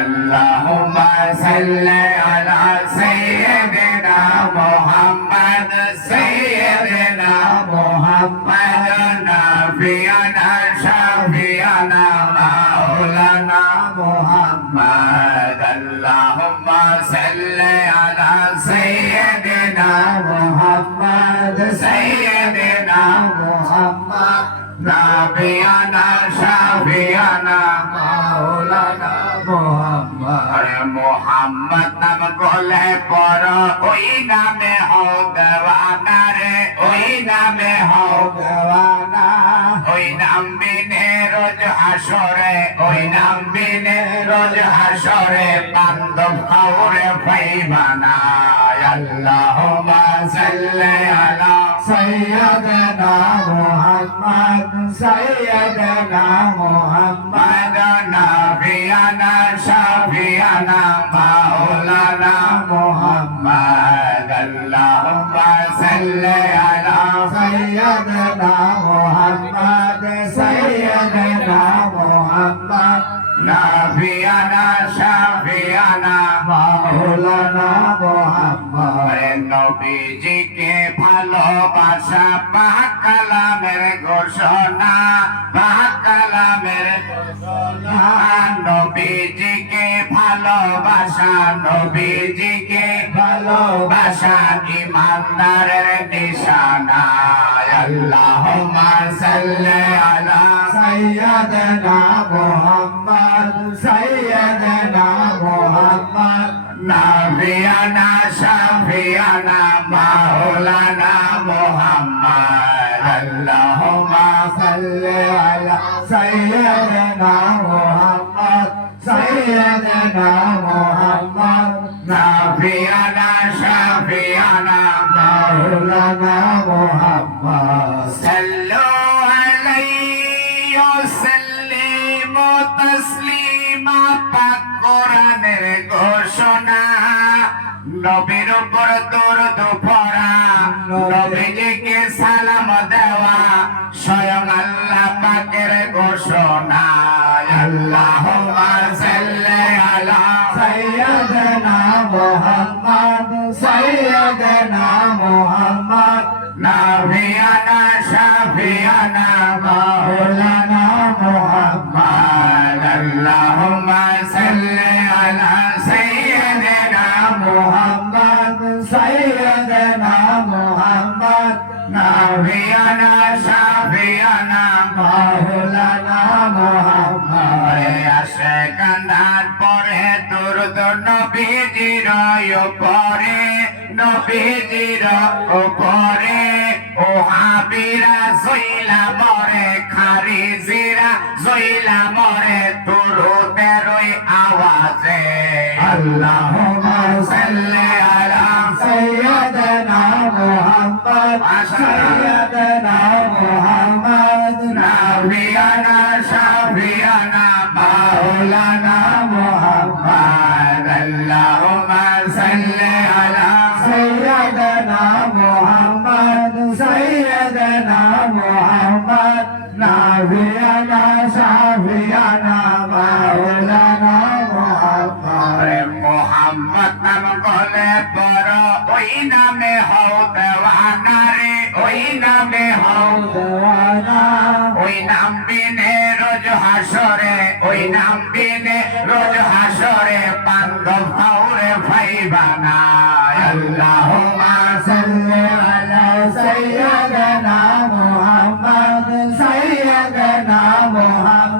اللهم صل على سيدنا محمد سيدنا محمد نبينا شفيعنا مولانا محمد اللهم صل على سيدنا محمد سيدنا محمد نبينا شفيعنا مولانا محمد আরে মোহাম্মদ নাম গলে পর ওই নামে হও দেওয়ানা রে, ওই নামে হও দেওয়ানা। ওই নাম বিনে রোজ হাসরে, ওই নাম বিনে রোজ হাসরে, বান্ধব খাওরে পাইবানা। আল্লাহুম্মা সাল্লি আলা সাইয়্যিদিনা মুহাম্মদ সাইয়্যিদিনা মুহাম্মদ। শাফিয়ানা মাওলানা মুহাম্মদ। নবীজিকে ভালোবাসা পাক কালামের ঘোষণা পাক কালামের ঘোষণা। নবীজিকে ভালোবাসা নবীজিকে ভালোবাসা ইমানদারের নিশানা আল্লাহুম্মা সাল্লি আলা সাইয়্যিদিনা মুহাম্মদ সাইয়্যিদিনা মুহাম্মদ। নাবিয়ানা, শাফিয়ানা, মাওলানা মুহাম্মদ। আল্লাহুম্মা সাল্লি আলা সাইয়্যিদিনা মুহাম্মদ সাইয়্যিদিনা মুহাম্মদ নাবিয়ানা শাফিয়ানা মাওলানা মুহাম্মদ সাল্লু আলাইহি ওয়াসাল্লিমু, তাসলিমা পাক কোরআনের ঘোষণা। নবীর উপর দরুদ পড়া। নবীজিকে সালাম দেওয়া স্বয়ং আল্লাহ পাকের ঘোষণা আল্লাহুম্মা সাইয়্যিদিনা মুহাম্মদ, নাবিয়ানা, শাফিয়ানা, মাওলানা মুহাম্মদ। আল্লাহুম্মা সাল্লি আলা সাইয়্যিদিনা মুহাম্মদ সাইয়্যিদিনা মুহাম্মদ, নাবিয়ানা, শাফিয়ানা, মাওলানা মুহাম্মদ। আসে কান্দার দুরুদ নবীজির উপরে নবীজির উপরে ও হাবিরা জইলা মরে খারিজিরা জইলা মরে দুরুদেরই আওয়াজে। আল্লাহুম্মা সাল্লি আলা সাইয়্যিদিনা মুহাম্মদ সাইয়্যিদিনা মুহাম্মদ নাবিয়ানা শাফিয়ানা মাওলানা মুহাম্মদ। নাবিয়ানা শাফিয়ানা মাওলানা মুহাম্মদ মোহাম্মদ নাম গলে পর ওই নামে হও দেওয়ানা রে ওই নামে হও দেওয়ানা ওই নাম বিনে রোজ হাসরে, ওই নাম বিনে রোজ হাসরে বান্ধব হাওরে ভাইবানা আল্লাহুম্মা সাল্লি หัง